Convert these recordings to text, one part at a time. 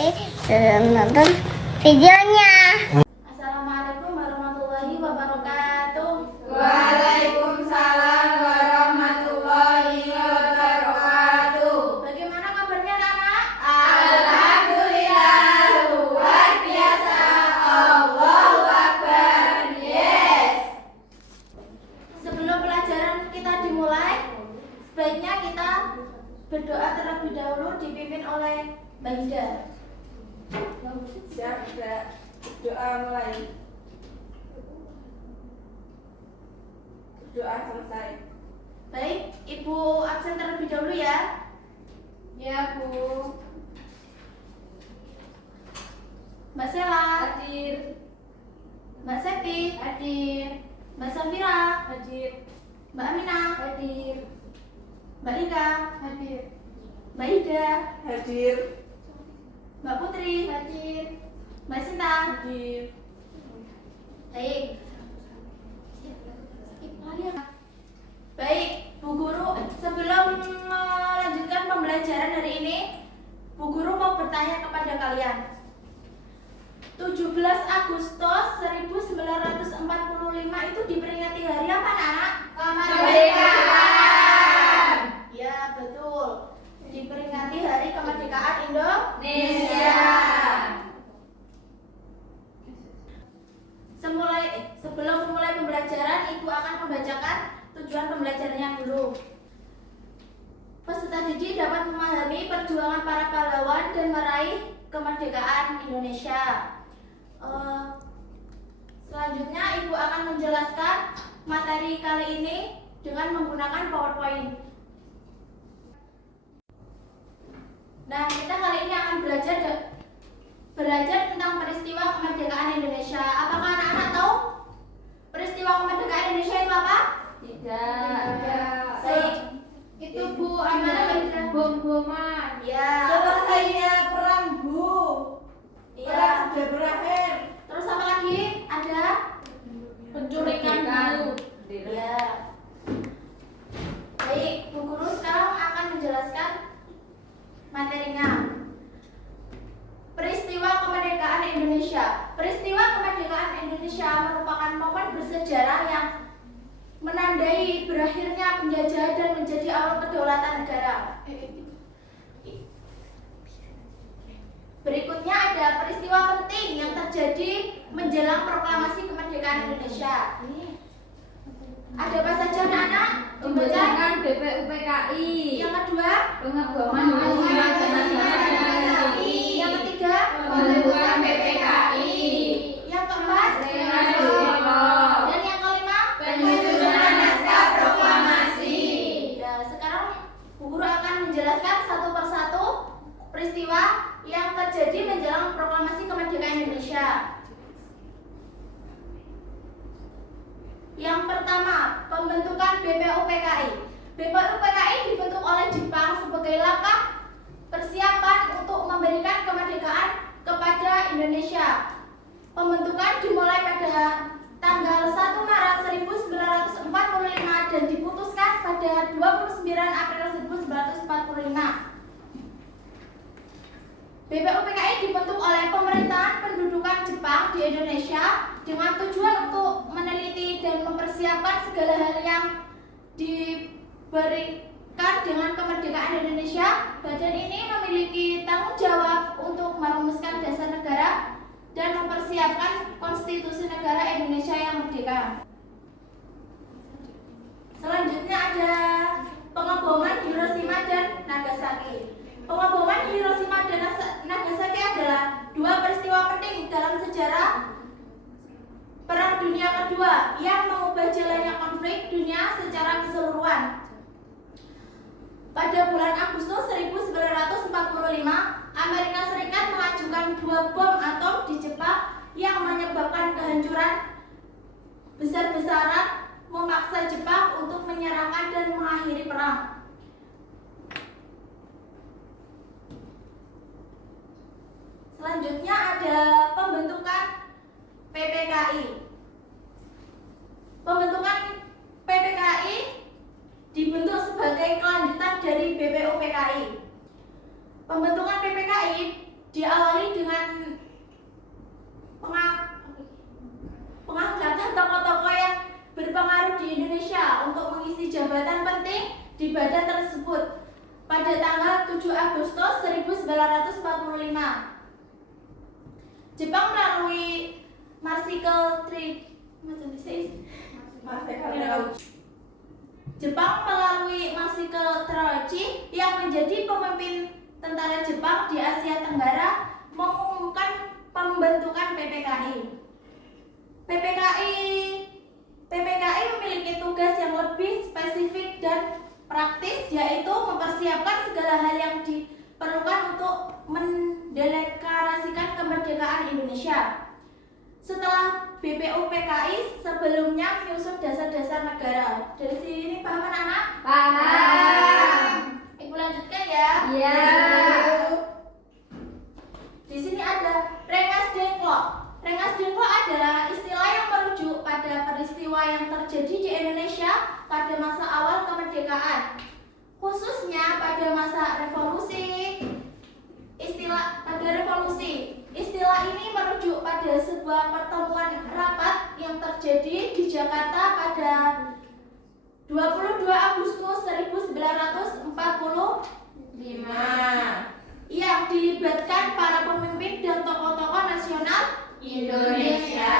nonton videonya. Assalamualaikum warahmatullahi wabarakatuh. Waalaikumsalam warahmatullahi wabarakatuh. Bagaimana kabarnya anak-anak? Alhamdulillah, luar biasa. Allahu Akbar. Yes. Sebelum pelajaran kita dimulai, sebaiknya kita berdoa terlebih dahulu dipimpin oleh Mbak Ida. Siap, doa mulai. Doa selesai. Baik, Ibu absen terlebih dahulu ya. Ya, Bu. Mbak Sela, Hadir. Mbak Septi, Hadir. Mbak Safira, Hadir. Mbak Aminah, Hadir. Mbak Ika, Hadir. Mbak Ida, Hadir. Mbak Putri, Hadir. Mbak Sinta. Hadir. Baik. Baik, Bu Guru, sebelum melanjutkan pembelajaran hari ini, Bu Guru mau bertanya kepada kalian. 17 Agustus 1945 itu diperingati hari apa, Nak? Kemerdekaan. Ya, betul. Diperingati hari kemerdekaan Indonesia. Sebelum memulai pembelajaran, Ibu akan membacakan tujuan pembelajarannya dulu. Peserta didik dapat memahami perjuangan para pahlawan dan meraih kemerdekaan Indonesia. Selanjutnya Ibu akan menjelaskan materi kali ini dengan menggunakan PowerPoint. Nah, kita kali ini akan belajar tentang peristiwa kemerdekaan Indonesia. Apakah anak-anak tahu peristiwa kemerdekaan Indonesia itu apa? Tidak. Baik. Itu Bu, Gimana, ada Ida? bom-boman. Ya. Selesainya perang, Bu. Perang Iya. sudah berakhir. Terus apa lagi? Ada Penculikan, Bu. ya. Baik, Bu Guru sekarang akan menjelaskan materinya. Peristiwa kemerdekaan Indonesia. Peristiwa kemerdekaan Indonesia merupakan momen bersejarah yang menandai berakhirnya penjajahan dan menjadi awal kedaulatan negara. Berikutnya ada peristiwa penting yang terjadi menjelang proklamasi kemerdekaan Indonesia. Ada apa saja anak-anak? Pembentukan BPUPKI. Yang kedua, Pengeboman Hubungan Nasional. yang ketiga, Pembentukan BPKI. yang keempat, dan yang kelima, Penyusunan naskah proklamasi. Ya, sekarang Bu Guru akan menjelaskan satu persatu peristiwa yang terjadi menjelang proklamasi kemerdekaan Indonesia. Yang pertama, pembentukan BPUPKI. BPUPKI dibentuk oleh Jepang sebagai langkah persiapan untuk memberikan kemerdekaan kepada Indonesia. Pembentukan dimulai pada tanggal 1 Maret 1945 dan diputuskan pada 29 April 1945. BPUPKI dibentuk oleh pemerintahan pendudukan Jepang di Indonesia dengan tujuan untuk meneliti dan mempersiapkan segala hal yang diberikan dengan kemerdekaan Indonesia. Badan ini memiliki tanggung jawab untuk merumuskan dasar negara dan mempersiapkan konstitusi negara Indonesia yang merdeka. Selanjutnya ada pengeboman Hiroshima dan Nagasaki. Pengeboman Hiroshima dan Nagasaki adalah dua peristiwa penting dalam sejarah Perang Dunia Kedua yang mengubah jalannya konflik dunia secara keseluruhan. Pada bulan Agustus 1945, Amerika Serikat mengajukan dua bom atom di Jepang yang menyebabkan kehancuran besar-besaran, memaksa Jepang untuk menyerahkan dan mengakhiri perang. Selanjutnya ada pembentukan PPKI. Pembentukan PPKI dibentuk sebagai kelanjutan dari BPUPKI. Pembentukan PPKI diawali dengan pengangkatan tokoh-tokoh yang berpengaruh di Indonesia untuk mengisi jabatan penting di badan tersebut pada tanggal 7 Agustus 1945. Jepang melalui Marsikel Terauchi yang menjadi pemimpin tentara Jepang di Asia Tenggara mengumumkan pembentukan PPKI. PPKI memiliki tugas yang lebih spesifik dan praktis, yaitu mempersiapkan segala hal yang diperlukan untuk mendeklarasikan kemerdekaan Indonesia. Setelah BPUPKI sebelumnya menyusun dasar-dasar negara. Dari sini paham anak-anak? Paham. Ibu lanjutkan ya. Iya. Di sini ada Rengas Dengklok. Rengas Dengklok adalah istilah yang merujuk pada peristiwa yang terjadi di Indonesia pada masa awal kemerdekaan, khususnya pada masa revolusi. Istilah ini merujuk pada sebuah pertemuan rapat yang terjadi di Jakarta pada 22 Agustus 1945 yang dilibatkan para pemimpin dan tokoh-tokoh nasional Indonesia.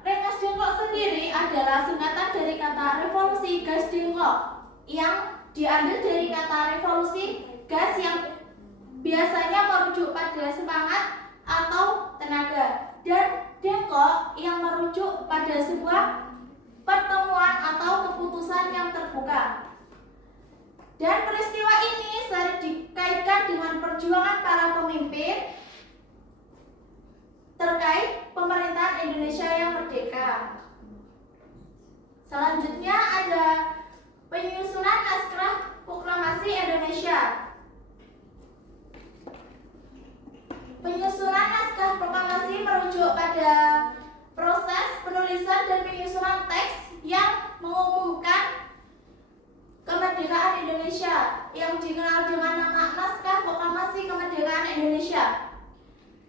Rengas Dengklok sendiri adalah singkatan dari kata revolusi gas dengklok yang diambil dari kata revolusi gas yang biasanya merujuk pada semangat atau tenaga, dan dengklok yang merujuk pada sebuah pertemuan atau keputusan yang terbuka. Dan peristiwa ini sering dikaitkan dengan perjuangan para pemimpin terkait pemerintahan Indonesia yang merdeka. Selanjutnya ada penyusunan naskah proklamasi Indonesia. Penyusunan naskah proklamasi merujuk pada proses penulisan dan penyusunan teks yang mengumumkan kemerdekaan Indonesia yang dikenal dengan nama Naskah Proklamasi Kemerdekaan Indonesia.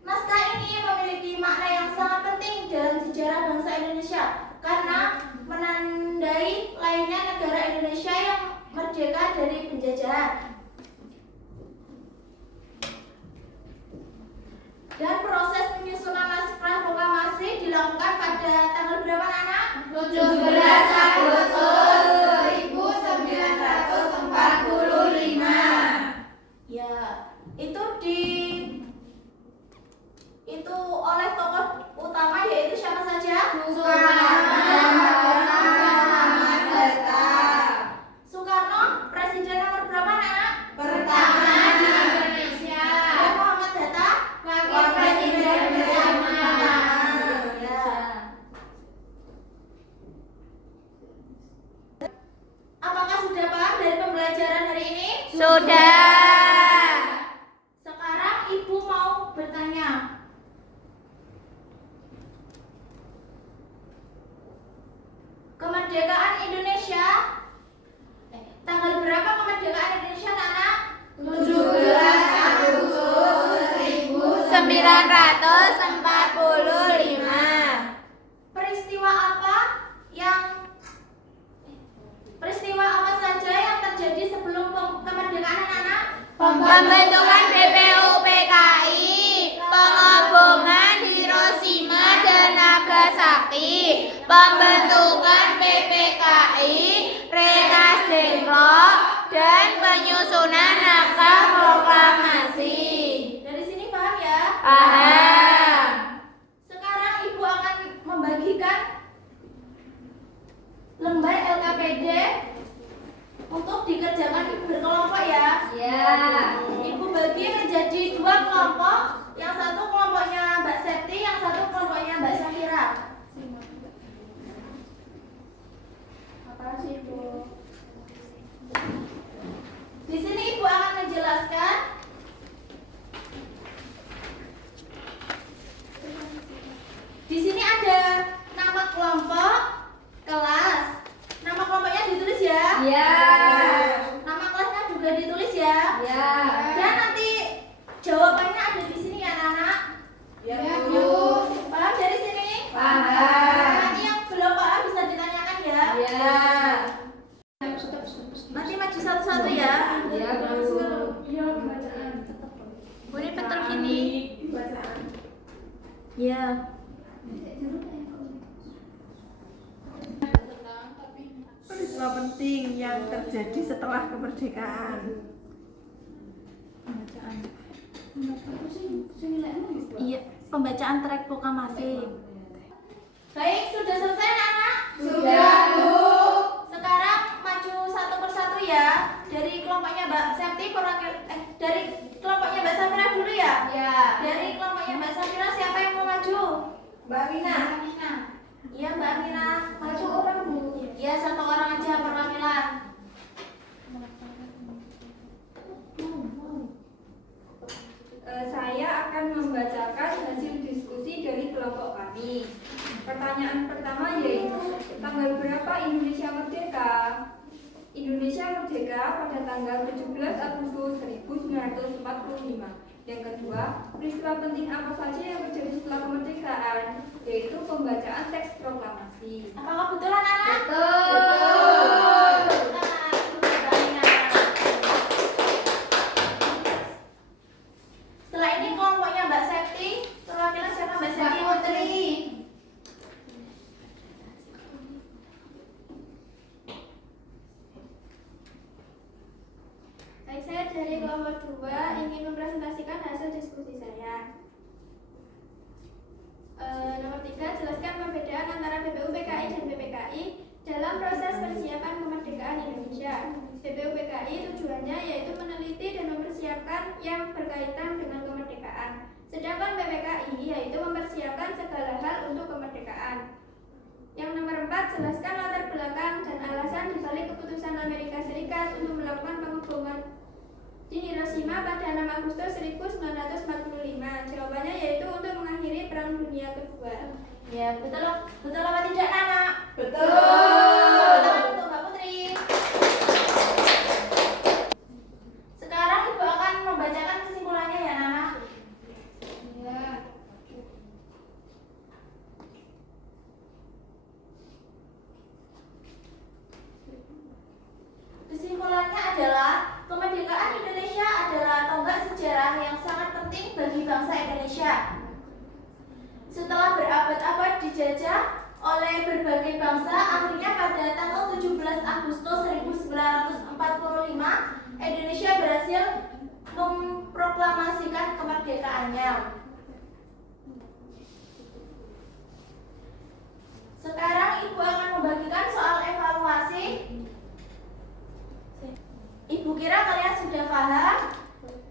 Naskah ini memiliki makna yang sangat penting dalam sejarah bangsa Indonesia karena menandai lahirnya negara Indonesia yang merdeka dari penjajahan. Dan proses penyusunan naskah proklamasi dilakukan pada tanggal berapa, anak? 17 Agustus 1945. Ya, itu oleh tokoh utama yaitu siapa saja? Soekarno, presiden nomor berapa, anak? Pertama di Indonesia. Dan Muhammad Hatta, Wakil Presiden pertama. Ya. Apakah sudah paham dari pembelajaran hari ini? Sudah. Sekarang ibu mau bertanya. Kemerdekaan Indonesia, tanggal berapa kemerdekaan Indonesia, anak? 17 Agustus 1945. Peristiwa apa saja yang terjadi sebelum kemerdekaan, anak? Pembentukan BPUPKI, pengebongan Hiroshima dan Nagasaki, pembentukan PPKI, Rengas Dengklok, dan penyusunan naskah proklamasi. Dari sini paham ya? Paham. Sekarang ibu akan membagikan lembar LKPD untuk dikerjakan berkelompok ya. Ya. Ibu bagi menjadi 2 kelompok. Yang satu kelompoknya Mbak Septi, yang satu kelompoknya Mbak Safira. Makasih, Bu. Di sini ibu akan menjelaskan Ya. Peristiwa penting yang terjadi setelah kemerdekaan. Iya, pembacaan teks proklamasi. Baik, sudah selesai anak? Sudah, Bu. Sekarang maju satu persatu ya. Dari kelompoknya Mbak Septi dari kelompoknya Mbak Safira dulu ya. Ya. Dari kelompoknya Mbak Safira siapa yang mau maju? Mbak Mina. Iya, Mbak Amina. Maju orang, Bu. Iya, satu orang aja perwakilan. Saya akan membacakan hasil diskusi dari kelompok kami. Pertanyaan pertama yaitu, tanggal berapa Indonesia merdeka? Indonesia merdeka pada tanggal 17 Agustus 1945. Yang kedua, peristiwa penting apa saja yang terjadi setelah kemerdekaan? Yaitu pembacaan teks proklamasi. Apakah betul anak-anak? Betul. Setelah ini kelompoknya Mbak Septi, perwakilan siapa Mbak Septi? Putri. Baik, saya dari kelompok 2 ingin mempresentasikan hasil diskusi saya. Nomor 3, jelaskan perbedaan antara BPU PKI dan PPKI dalam proses persiapan kemerdekaan Indonesia. BPU PKI tujuannya yaitu meneliti dan mempersiapkan yang berkaitan dengan kemerdekaan. Sedangkan PPKI yaitu mempersiapkan segala hal untuk kemerdekaan. Yang nomor 4, jelaskan latar belakang dan alasan dibalik keputusan Amerika Serikat untuk melakukan pengeboman di Hiroshima pada 6 Agustus 1945. Jawabannya yaitu untuk mengakhiri Perang Dunia Kedua. Ya, betul apa tidak, Nana? Betul. Betul untuk Mbak Putri. Sekarang Ibu akan membacakan kesimpulannya ya, Nana. Ya. Kesimpulannya adalah kemerdekaan Indonesia adalah tonggak sejarah yang sangat penting bagi bangsa Indonesia. Setelah berabad-abad dijajah oleh berbagai bangsa, akhirnya pada tanggal 17 Agustus 1945, Indonesia berhasil memproklamasikan kemerdekaannya. Sekarang Ibu akan membagikan soal evaluasi. Ibu kira kalian sudah paham?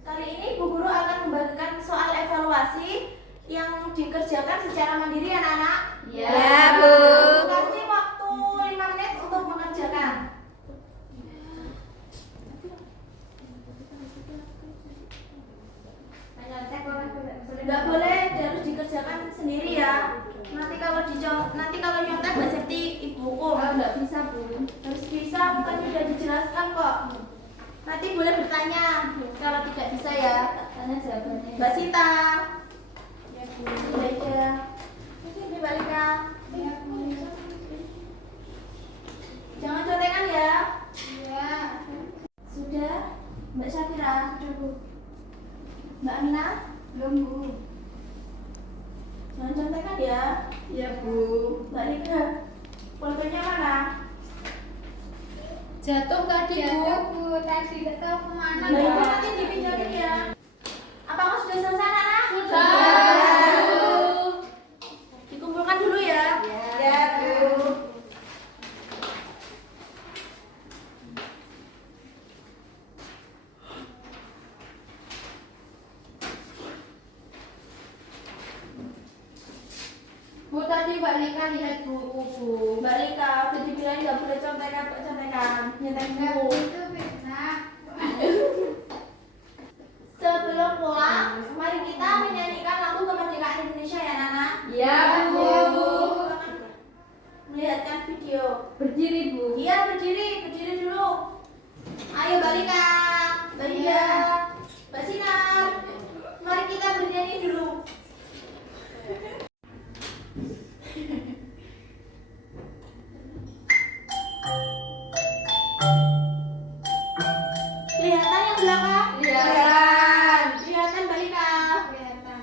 Kali ini Bu Guru akan membagikan soal evaluasi yang dikerjakan secara mandiri anak-anak. Ya, Bu. Kasih waktu 5 menit untuk mengerjakan. Nggak boleh, harus dikerjakan sendiri ya. Nanti kalau nyontek Mbak Septi Ibu hukum. Nggak bisa, Bu. Harus bisa, bukan sudah dijelaskan kok. Nanti boleh bertanya. Kalau tidak bisa ya, Tanya jawabannya. Mbak Sita. Ya, Bu. Sudah aja. Ini Balika. Jangan contekan ya. Ya. Sudah. Mbak Syafira. Sudah, Bu. Mbak Amina. Belum, Bu. Jangan contekan ya. Iya, Bu. Mbak Rika. Pulpennya mana? Jatuh tadi, Bu. Tadi nggak tahu kemana. Mbak Rika nanti dipinjauin ya. Apakah sudah selesai, anak? Sudah. Dikumpulkan dulu ya. Ya, Bu. Bu, tadi Mbak Lika lihat buku, Bu. Mbak Rika, udah dibilang nggak boleh contekan. Nyetek Enggak, buku. itu fitnah. Sebelum pulang, mari kita menyanyikan lagu kemerdekaan Indonesia ya, Nana. Ya, Bu. Melihatkan video. Berdiri, Bu. Iya, berdiri dulu. Ayo Balika, Mbak Ida, Mbak Sinar. Mari kita bernyanyi dulu. Kelihatan yang belakang? Kelihatan. Kelihatan Balika. Kelihatan.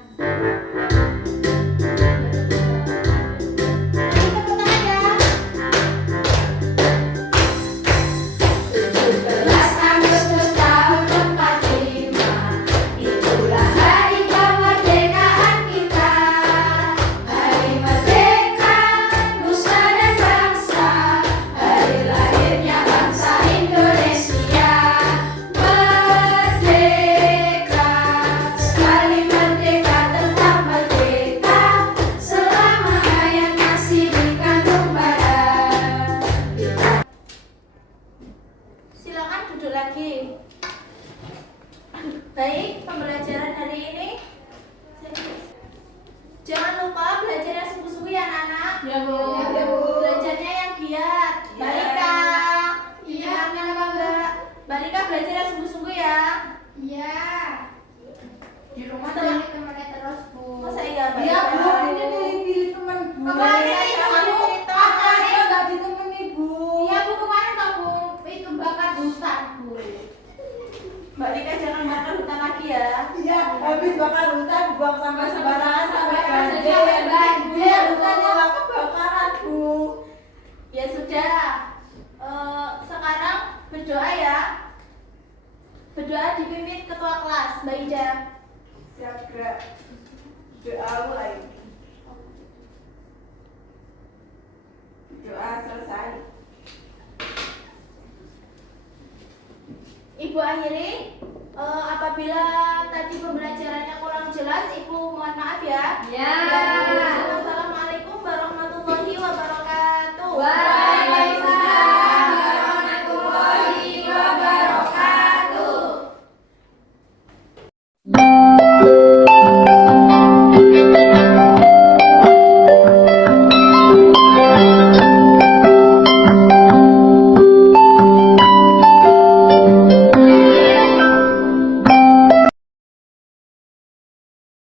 Baik, pembelajaran hari ini jangan lupa belajar yang sungguh-sungguh ya anak-anak. Ya, Bu. Ya, Bu. Belajarnya yang giat. Balika. Iya. Gimana apa enggak? Balika belajar yang sungguh-sungguh ya. Iya. Di rumah Setelah- jangan temennya terus, Bu. Masa iya, Balika? Iya bu, ini pilih-pilih teman bu. Kemarin itu aku Kakak aja nggak ditemani bu. Iya, Bu, kemarin kamu itu bakar hutan, Bu. Balika jangan bakar hutan lagi ya. Iya, habis bakar hutan buang sampah sembarangan sampai Sembarangan banjir. sampai banjir, Iya, Bu. hutannya nggak kebakaran bu. Ya sudah. Sekarang berdoa ya. Berdoa dipimpin ketua kelas, Mbak Ida. Siap gerak. Doa mulai. Doa selesai. Ibu akhiri, apabila tadi pembelajarannya kurang jelas, Ibu mohon maaf ya. Ya. Wassalamualaikum warahmatullahi wabarakatuh. Waalaikumsalam.